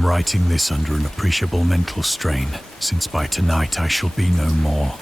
am writing this under an appreciable mental strain, since by tonight I shall be no more.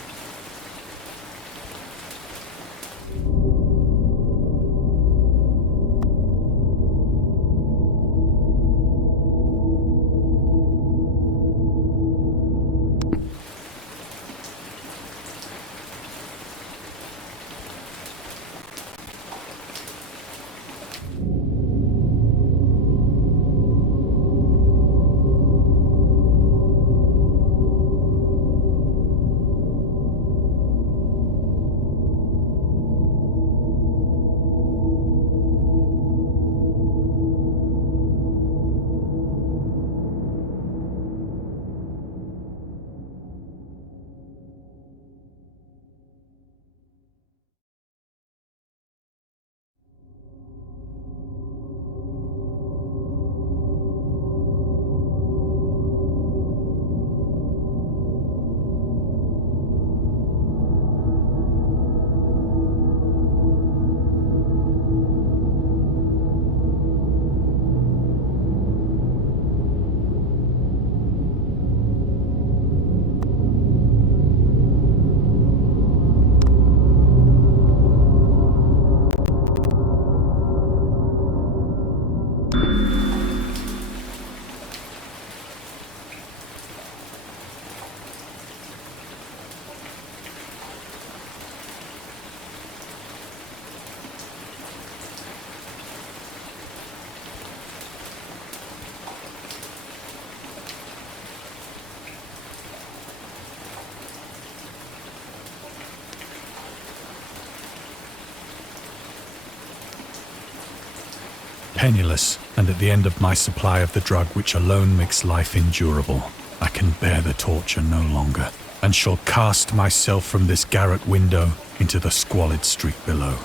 Penniless, and at the end of my supply of the drug which alone makes life endurable, I can bear the torture no longer, and shall cast myself from this garret window into the squalid street below.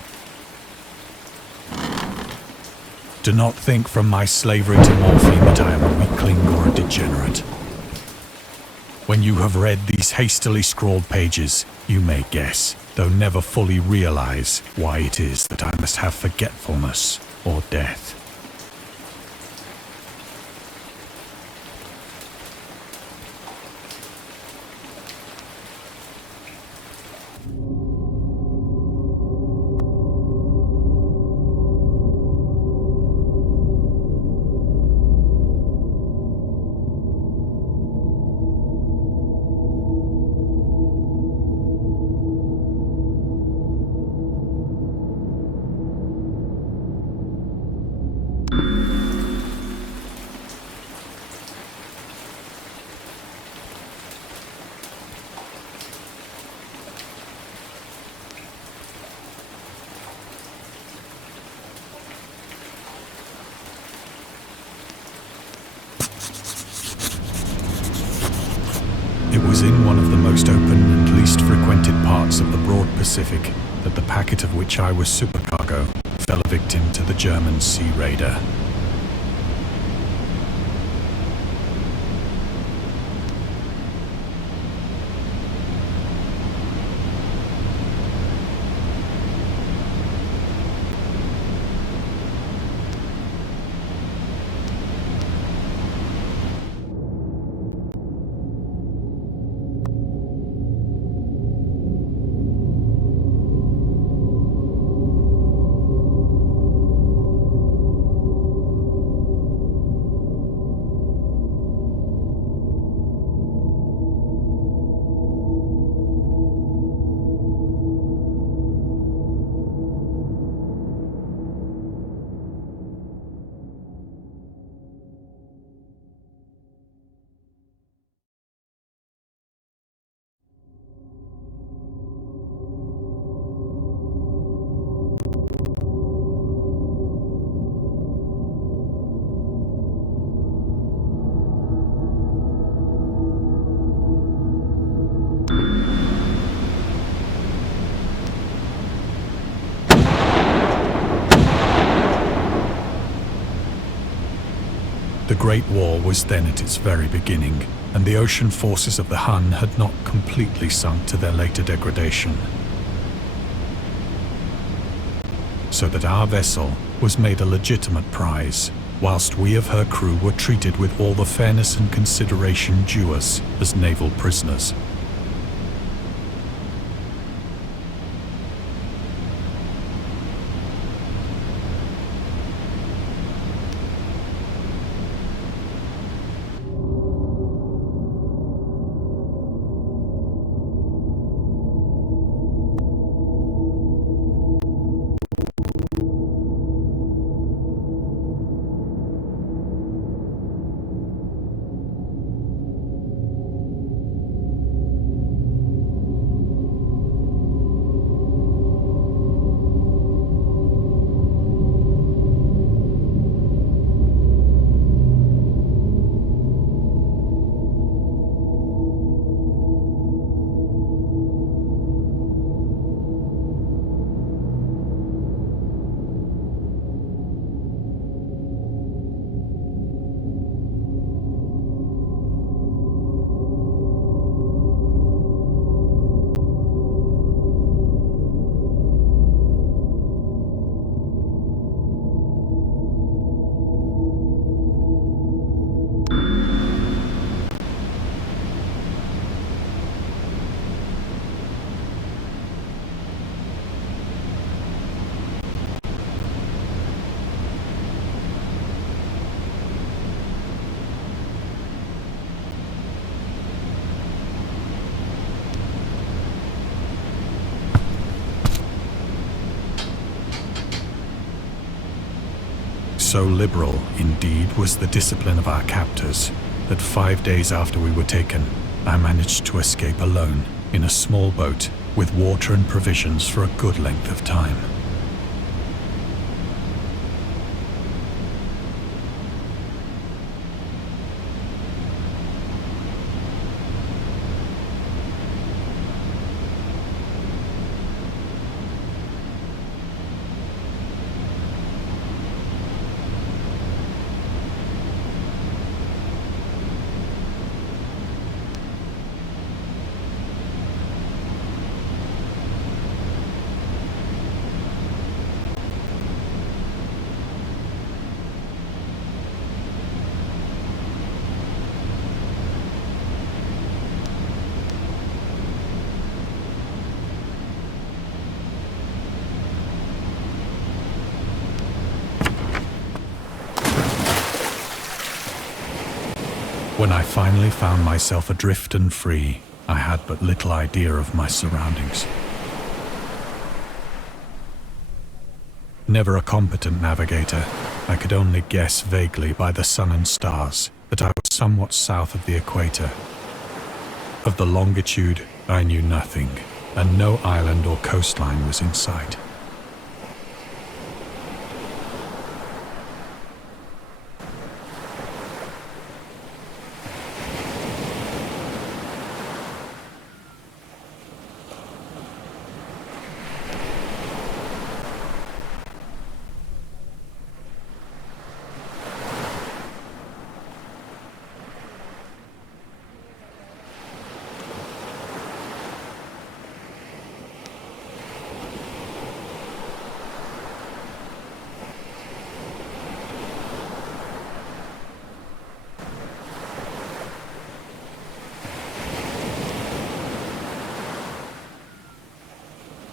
Do not think from my slavery to morphine that I am a weakling or a degenerate. When you have read these hastily scrawled pages, you may guess, though never fully realize, why it is that I must have forgetfulness or death. It was in one of the most open and least frequented parts of the broad Pacific that the packet of which I was supercargo fell a victim to the German sea raider. The Great War was then at its very beginning, and the ocean forces of the Hun had not completely sunk to their later degradation. So that our vessel was made a legitimate prize, whilst we of her crew were treated with all the fairness and consideration due us as naval prisoners. So liberal, indeed, was the discipline of our captors, that 5 days after we were taken, I managed to escape alone in a small boat with water and provisions for a good length of time. When I finally found myself adrift and free, I had but little idea of my surroundings. Never a competent navigator, I could only guess vaguely by the sun and stars that I was somewhat south of the equator. Of the longitude, I knew nothing, and no island or coastline was in sight.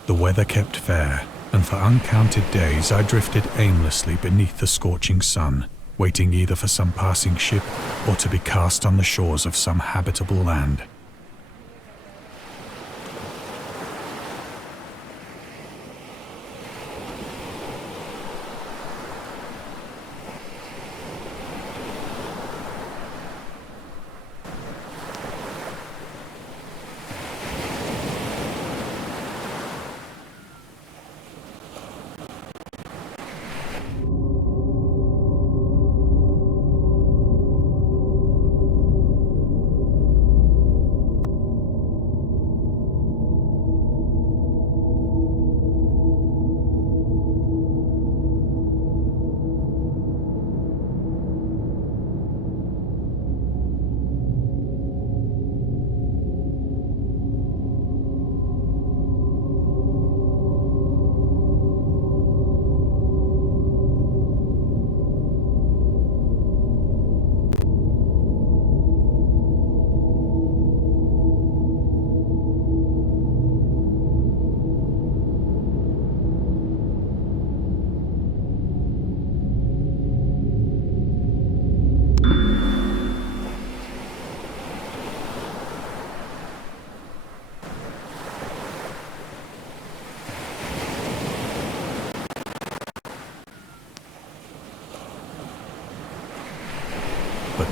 The weather kept fair, and for uncounted days I drifted aimlessly beneath the scorching sun, waiting either for some passing ship or to be cast on the shores of some habitable land.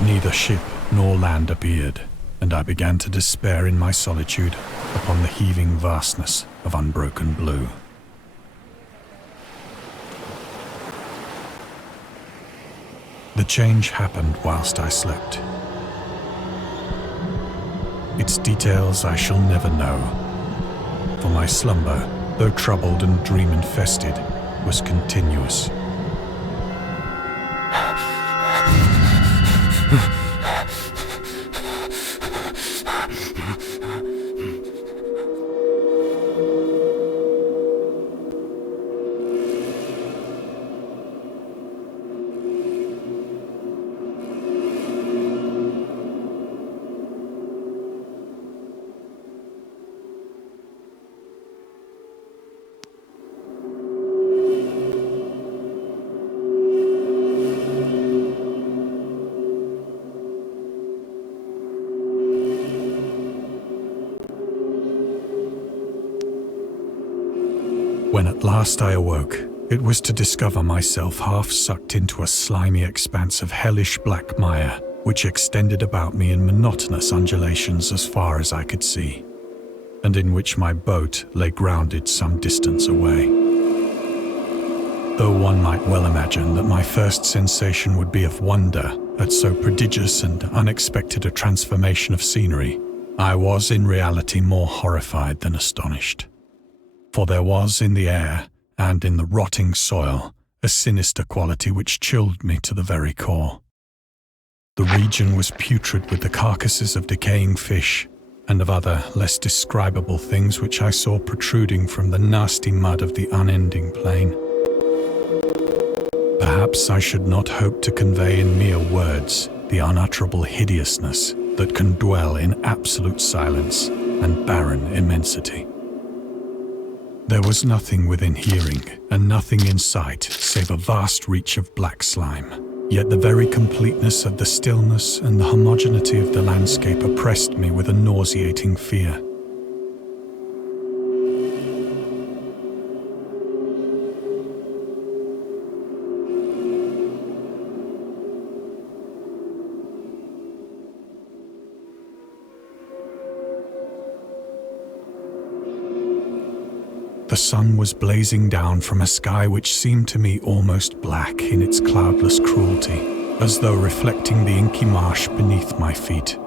Neither ship nor land appeared, and I began to despair in my solitude upon the heaving vastness of unbroken blue. The change happened whilst I slept. Its details I shall never know, for my slumber, though troubled and dream-infested, was continuous. When at last I awoke, it was to discover myself half sucked into a slimy expanse of hellish black mire, which extended about me in monotonous undulations as far as I could see, and in which my boat lay grounded some distance away. Though one might well imagine that my first sensation would be of wonder at so prodigious and unexpected a transformation of scenery, I was in reality more horrified than astonished. For there was in the air and in the rotting soil a sinister quality which chilled me to the very core. The region was putrid with the carcasses of decaying fish and of other less describable things which I saw protruding from the nasty mud of the unending plain. Perhaps I should not hope to convey in mere words the unutterable hideousness that can dwell in absolute silence and barren immensity. There was nothing within hearing and nothing in sight save a vast reach of black slime. Yet the very completeness of the stillness and the homogeneity of the landscape oppressed me with a nauseating fear. The sun was blazing down from a sky which seemed to me almost black in its cloudless cruelty, as though reflecting the inky marsh beneath my feet.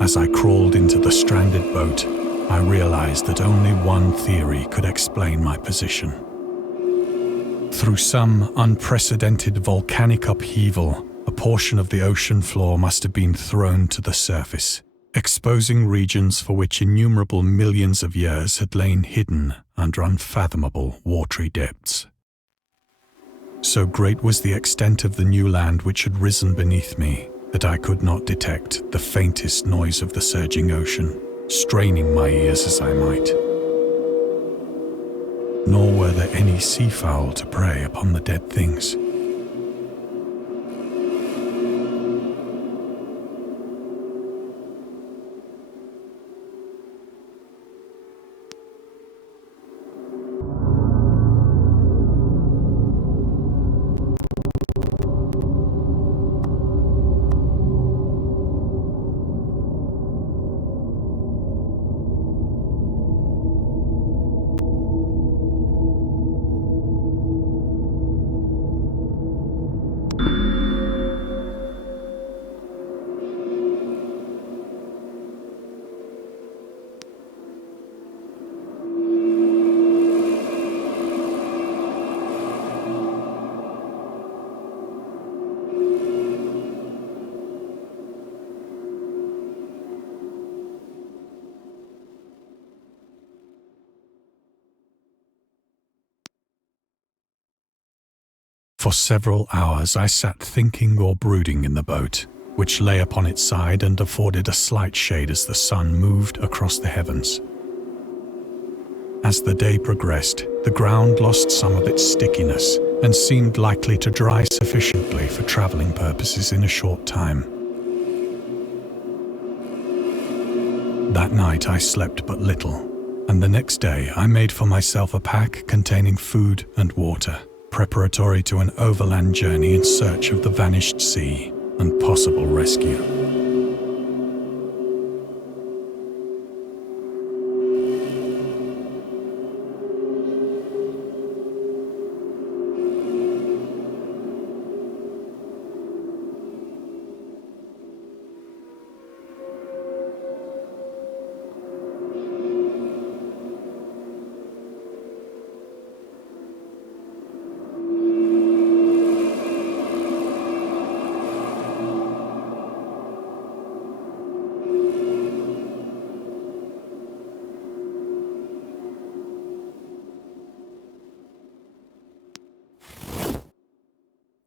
As I crawled into the stranded boat, I realized that only one theory could explain my position. Through some unprecedented volcanic upheaval, a portion of the ocean floor must have been thrown to the surface, exposing regions for which innumerable millions of years had lain hidden under unfathomable watery depths. So great was the extent of the new land which had risen beneath me that I could not detect the faintest noise of the surging ocean, straining my ears as I might. Nor were there any seafowl to prey upon the dead things. For several hours I sat thinking or brooding in the boat, which lay upon its side and afforded a slight shade as the sun moved across the heavens. As the day progressed, the ground lost some of its stickiness and seemed likely to dry sufficiently for traveling purposes in a short time. That night I slept but little, and the next day I made for myself a pack containing food and water, preparatory to an overland journey in search of the vanished sea and possible rescue.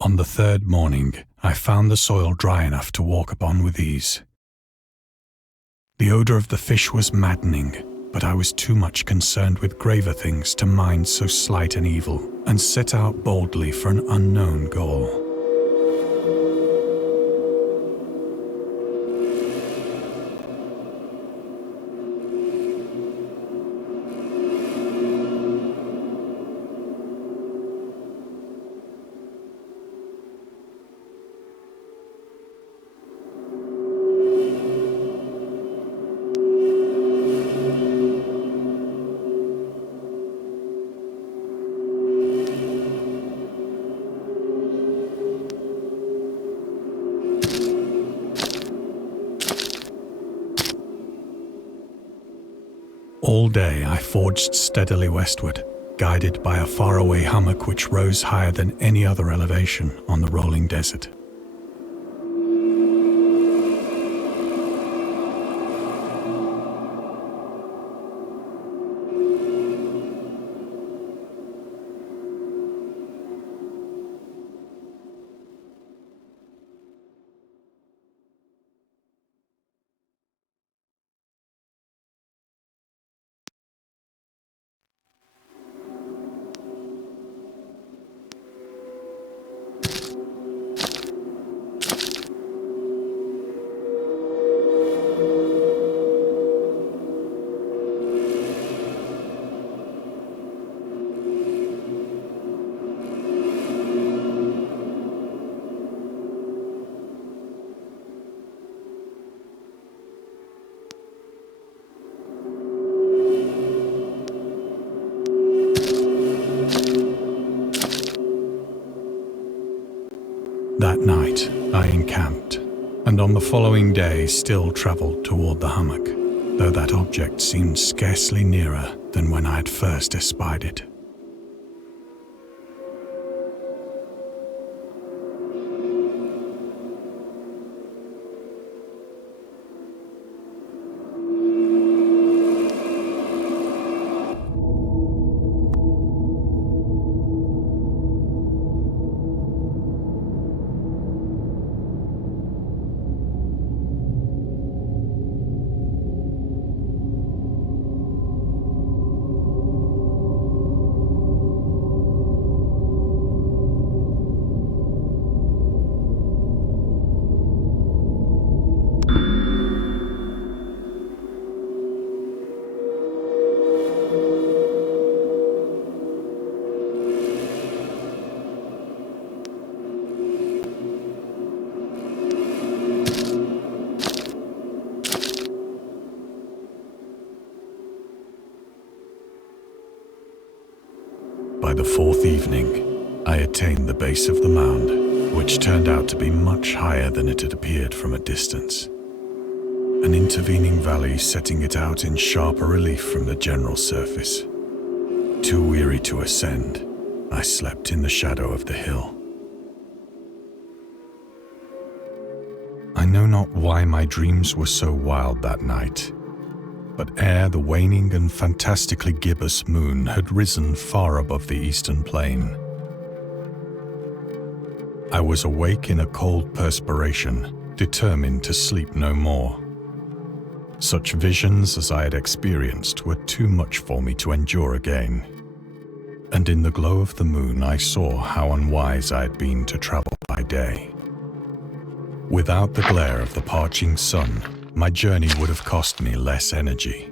On the third morning, I found the soil dry enough to walk upon with ease. The odor of the fish was maddening, but I was too much concerned with graver things to mind so slight an evil, and set out boldly for an unknown goal. All day I forged steadily westward, guided by a faraway hummock which rose higher than any other elevation on the rolling desert. That night I encamped, and on the following day still travelled toward the hummock, though that object seemed scarcely nearer than when I had first espied it. By the fourth evening, I attained the base of the mound, which turned out to be much higher than it had appeared from a distance. An intervening valley setting it out in sharper relief from the general surface. Too weary to ascend, I slept in the shadow of the hill. I know not why my dreams were so wild that night, but ere the waning and fantastically gibbous moon had risen far above the eastern plain, I was awake in a cold perspiration, determined to sleep no more. Such visions as I had experienced were too much for me to endure again. And in the glow of the moon I saw how unwise I had been to travel by day. Without the glare of the parching sun, my journey would have cost me less energy.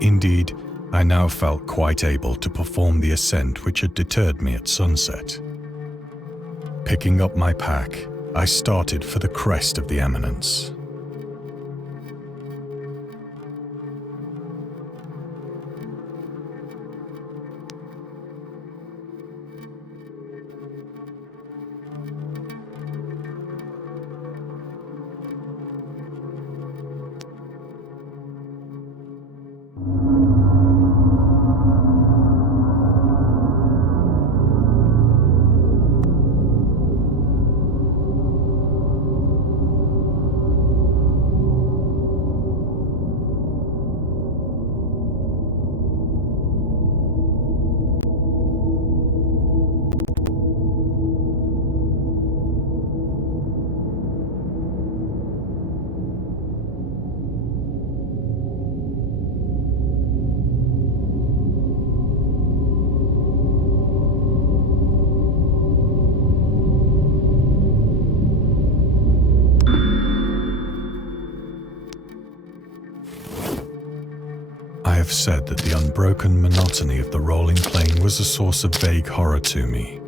Indeed, I now felt quite able to perform the ascent which had deterred me at sunset. Picking up my pack, I started for the crest of the eminence. I have said that the unbroken monotony of the rolling plain was a source of vague horror to me.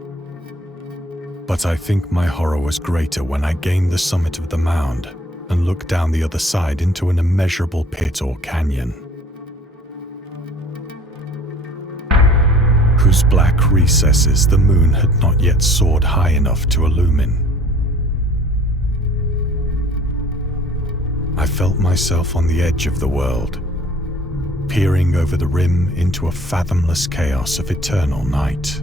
But I think my horror was greater when I gained the summit of the mound and looked down the other side into an immeasurable pit or canyon, whose black recesses the moon had not yet soared high enough to illumine. I felt myself on the edge of the world, peering over the rim into a fathomless chaos of eternal night.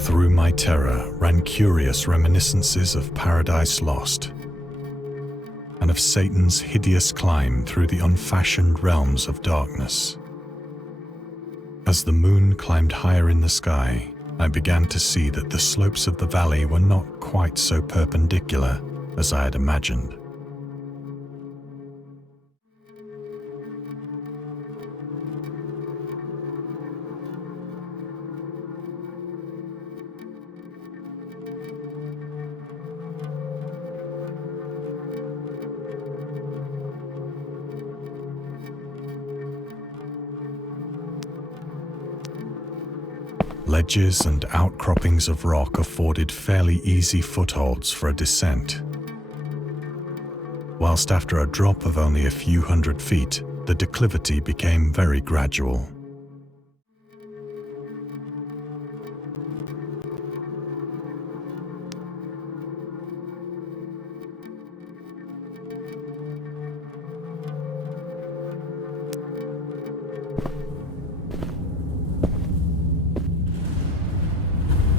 Through my terror ran curious reminiscences of Paradise Lost, and of Satan's hideous climb through the unfashioned realms of darkness. As the moon climbed higher in the sky, I began to see that the slopes of the valley were not quite so perpendicular as I had imagined. Ledges and outcroppings of rock afforded fairly easy footholds for a descent, whilst after a drop of only a few hundred feet, the declivity became very gradual.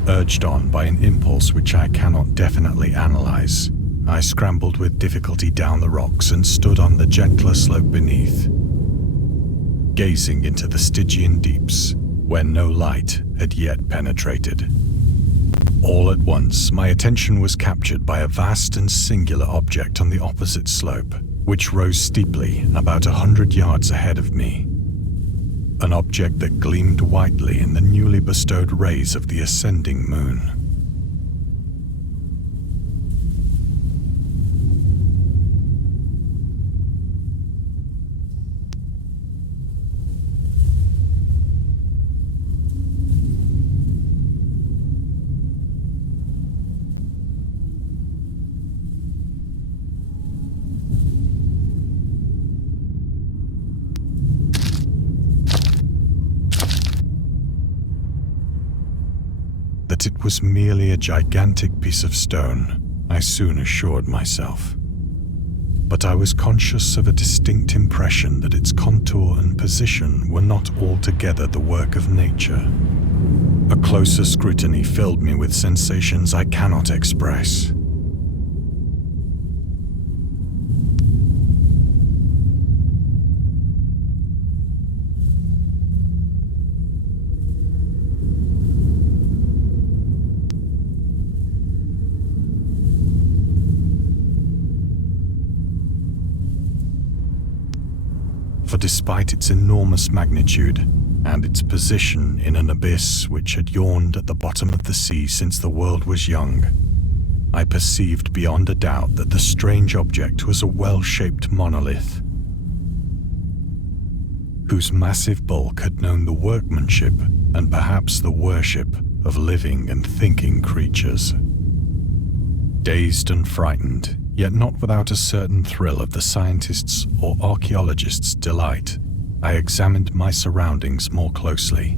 Urged on by an impulse which I cannot definitely analyze, I scrambled with difficulty down the rocks and stood on the gentler slope beneath, gazing into the Stygian deeps where no light had yet penetrated. All at once, my attention was captured by a vast and singular object on the opposite slope, which rose steeply about 100 yards ahead of me. An object that gleamed whitely in the newly bestowed rays of the ascending moon. That it was merely a gigantic piece of stone, I soon assured myself. But I was conscious of a distinct impression that its contour and position were not altogether the work of nature. A closer scrutiny filled me with sensations I cannot express. despite its enormous magnitude and its position in an abyss which had yawned at the bottom of the sea since the world was young, I perceived beyond a doubt that the strange object was a well-shaped monolith, whose massive bulk had known the workmanship and perhaps the worship of living and thinking creatures. Dazed and frightened, yet not without a certain thrill of the scientist's or archaeologist's delight, I examined my surroundings more closely.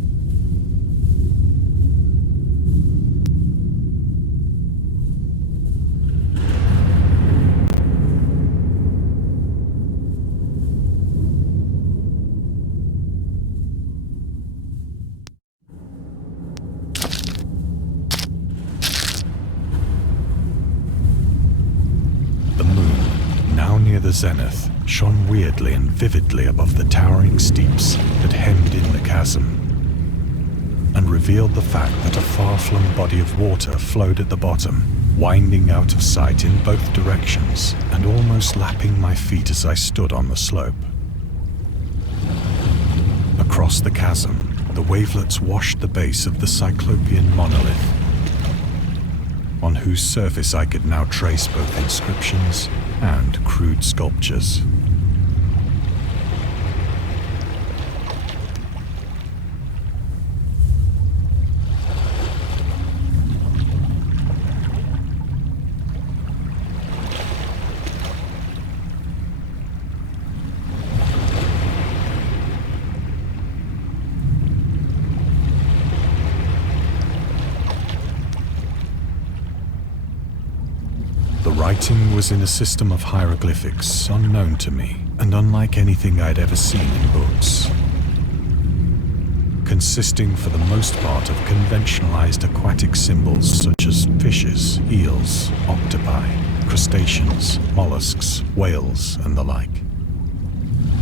The zenith shone weirdly and vividly above the towering steeps that hemmed in the chasm, and revealed the fact that a far-flung body of water flowed at the bottom, winding out of sight in both directions and almost lapping my feet as I stood on the slope. Across the chasm, the wavelets washed the base of the cyclopean monolith, on whose surface I could now trace both inscriptions and crude sculptures. The writing was in a system of hieroglyphics unknown to me and unlike anything I'd ever seen in books, consisting for the most part of conventionalized aquatic symbols such as fishes, eels, octopi, crustaceans, mollusks, whales, and the like.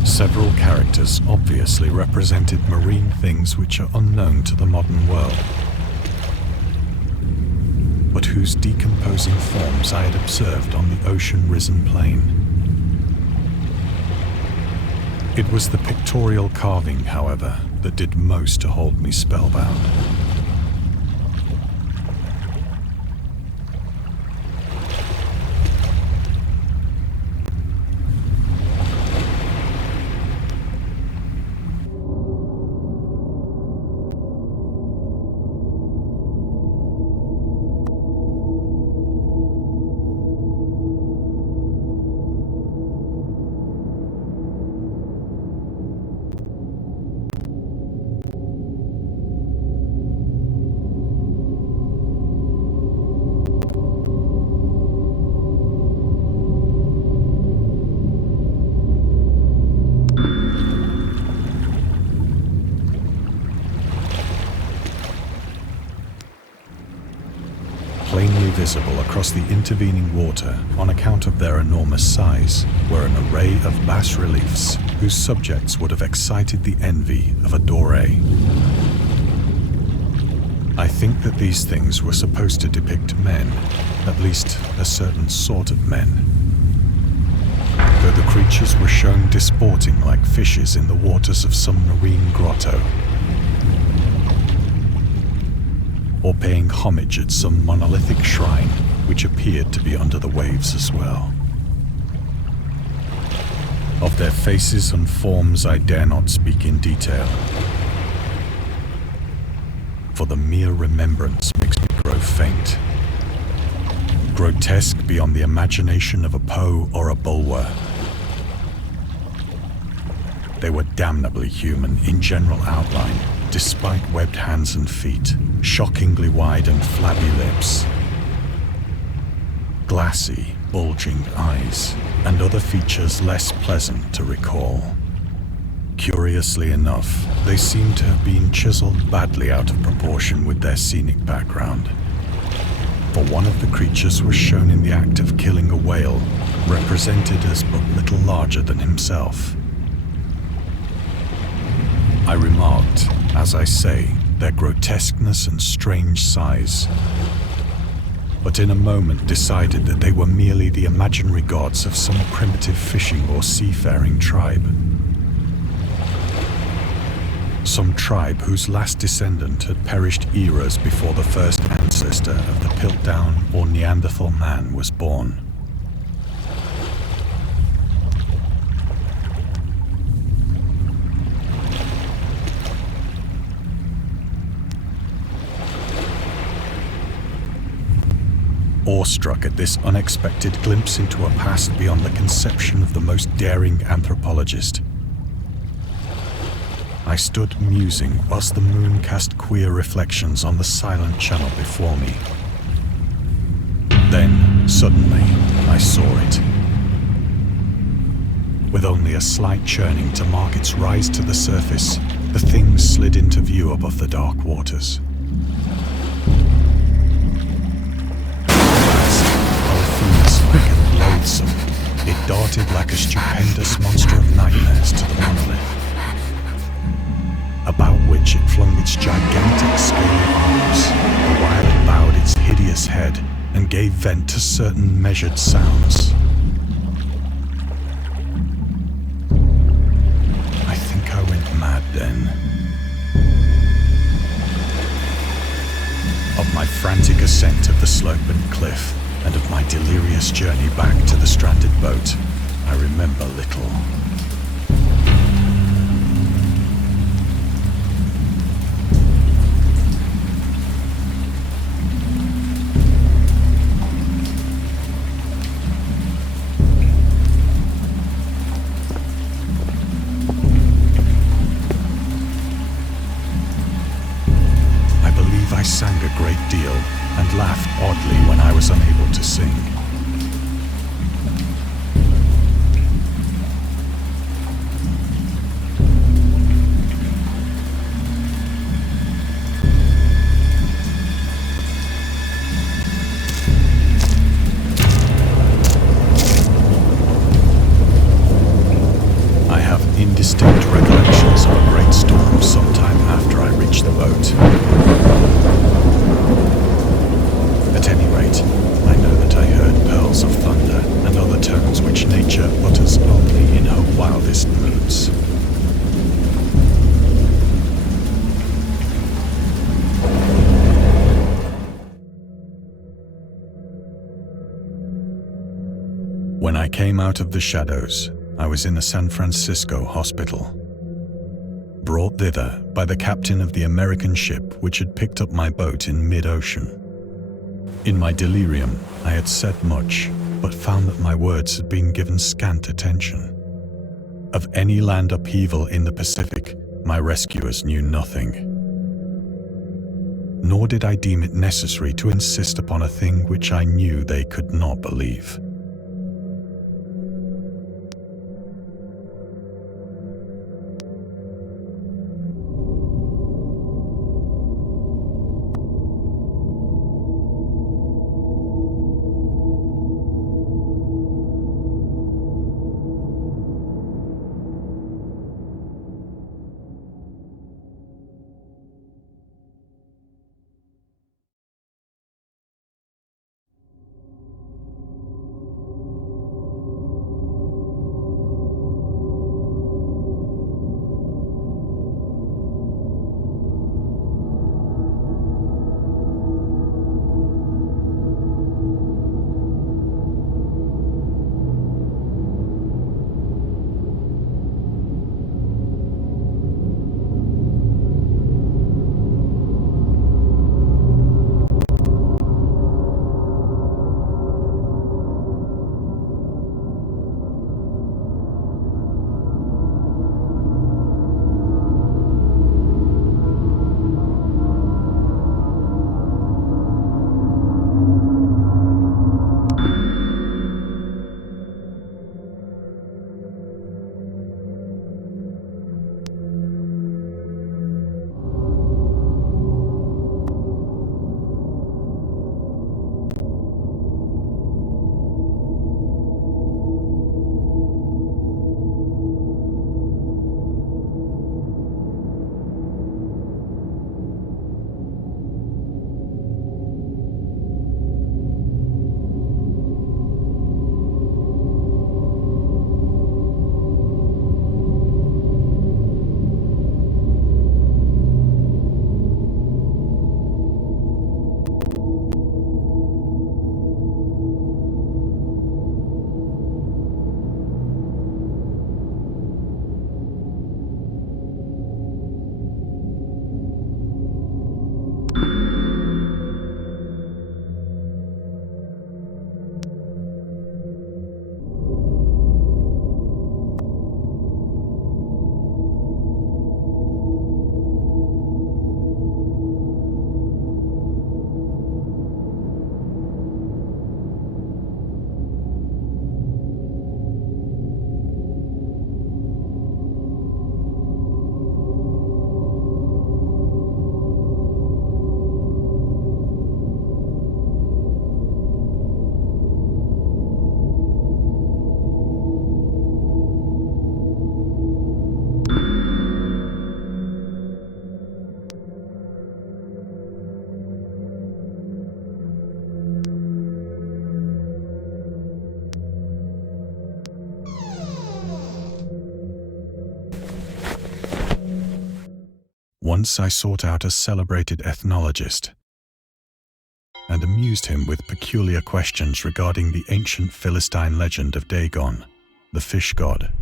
Several characters obviously represented marine things which are unknown to the modern world, but whose decomposing forms I had observed on the ocean-risen plain. It was the pictorial carving, however, that did most to hold me spellbound. Plainly visible across the intervening water on account of their enormous size were an array of bas-reliefs whose subjects would have excited the envy of a Doré. I think that these things were supposed to depict men, at least a certain sort of men, though the creatures were shown disporting like fishes in the waters of some marine grotto, or paying homage at some monolithic shrine which appeared to be under the waves as well. Of their faces and forms I dare not speak in detail, for the mere remembrance makes me grow faint. Grotesque beyond the imagination of a Poe or a Bulwer. They were damnably human in general outline, despite webbed hands and feet, shockingly wide and flabby lips, glassy, bulging eyes, and other features less pleasant to recall. Curiously enough, they seem to have been chiseled badly out of proportion with their scenic background, for one of the creatures was shown in the act of killing a whale, represented as but little larger than himself. I remarked, as I say, their grotesqueness and strange size, but in a moment decided that they were merely the imaginary gods of some primitive fishing or seafaring tribe. some tribe whose last descendant had perished eras before the first ancestor of the Piltdown or Neanderthal man was born. Awestruck at this unexpected glimpse into a past beyond the conception of the most daring anthropologist, I stood musing whilst the moon cast queer reflections on the silent channel before me. Then, suddenly, I saw it. With only a slight churning to mark its rise to the surface, the thing slid into view above the dark waters. Loathsome, it darted like a stupendous monster of nightmares to the monolith, about which it flung its gigantic scaly arms, while it bowed its hideous head and gave vent to certain measured sounds. I think I went mad then. Of my frantic ascent of the slope and cliff, and of my delirious journey back to the stranded boat, I remember little. I believe I sang a great deal and laughed oddly when I was unable to sing. I have indistinct recollections of a great storm sometime after I reached the boat. At any rate, I know that I heard pearls of thunder and other tones which nature utters only in her wildest moods. When I came out of the shadows, I was in a San Francisco hospital, brought thither by the captain of the American ship which had picked up my boat in mid-ocean. In my delirium, I had said much, but found that my words had been given scant attention. Of any land upheaval in the Pacific, my rescuers knew nothing. Nor did I deem it necessary to insist upon a thing which I knew they could not believe. Once I sought out a celebrated ethnologist and amused him with peculiar questions regarding the ancient Philistine legend of Dagon, the fish god.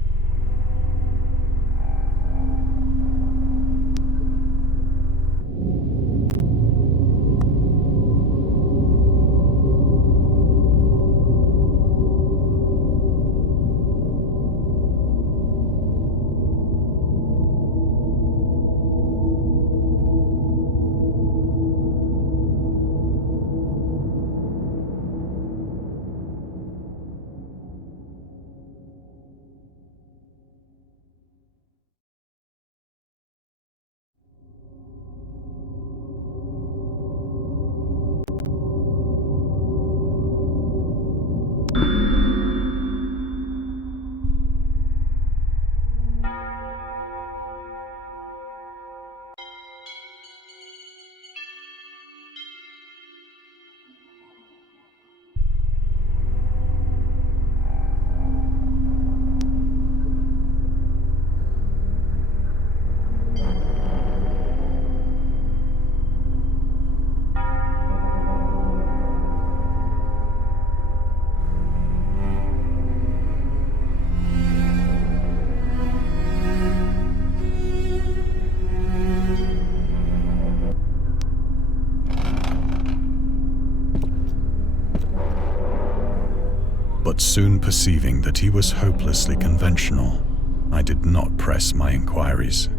But soon perceiving that he was hopelessly conventional, I did not press my inquiries.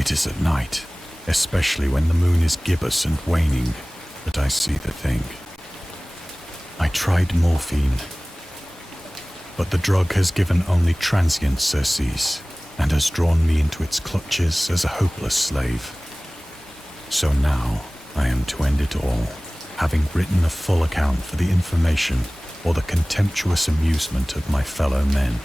It is at night, especially when the moon is gibbous and waning, that I see the thing. I tried morphine, but the drug has given only transient surcease and has drawn me into its clutches as a hopeless slave. So now I am to end it all, having written a full account for the information or the contemptuous amusement of my fellow men.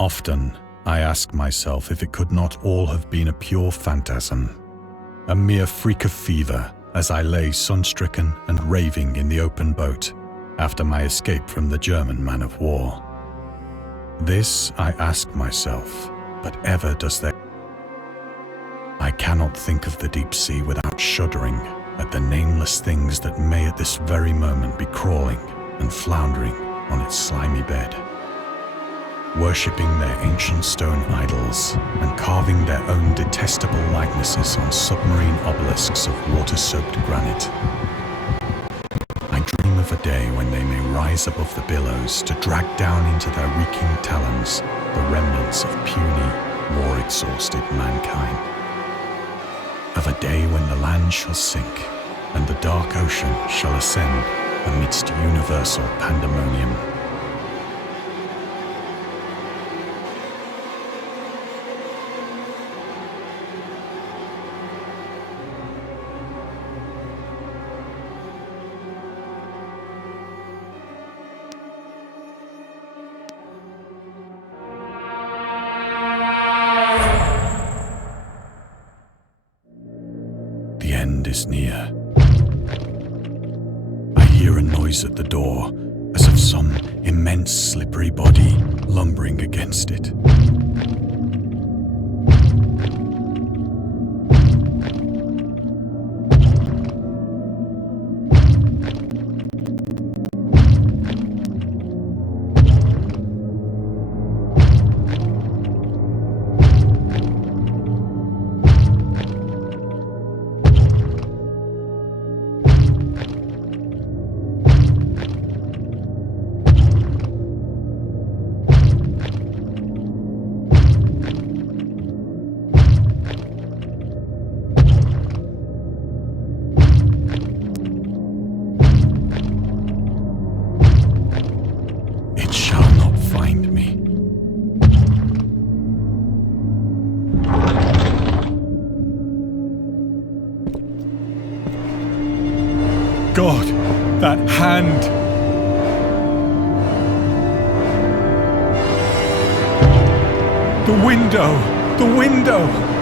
Often, I ask myself if it could not all have been a pure phantasm, a mere freak of fever as I lay sun-stricken and raving in the open boat after my escape from the German man-of-war. This I ask myself, but ever does there... I cannot think of the deep sea without shuddering at the nameless things that may at this very moment be crawling and floundering on its slimy bed, worshipping their ancient stone idols and carving their own detestable likenesses on submarine obelisks of water-soaked granite. I dream of a day when they may rise above the billows to drag down into their reeking talons the remnants of puny, war-exhausted mankind. Of a day when the land shall sink and the dark ocean shall ascend amidst universal pandemonium. The end is near. I hear a noise at the door, as of some immense slippery body lumbering against it. God, that hand! The window! The window!